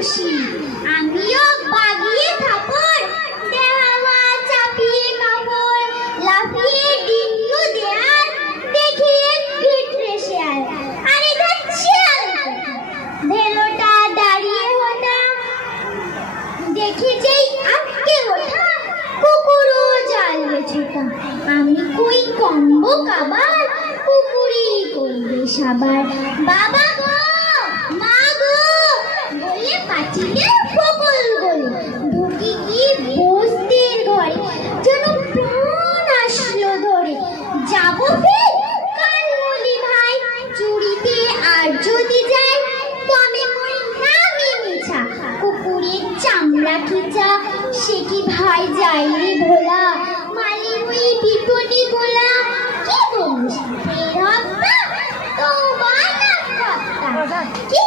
টুসি আমিও বাগিয়ে থাপড় ভেলোটা দাঁড়িয়ে কুকুরও আমি কই কম্ব কাবার কুকুরি করবে সাবার। বাবা গো, মা পাঁচিলে বকুল গলি, ঢুকি গিয়ে বস্তির ঘরে যেন প্রাণ আসলো ধরে। যাব ফের কান ভাই চুরিতে আর যদি যাই তবে ওই নামি মিছা, কুকুরের চামড়া খিচা, সে কি ভাই যাই রে ভোলা? মালি ওই বিপদে গোলা, কি বলিস? কি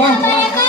Vamos, vamos.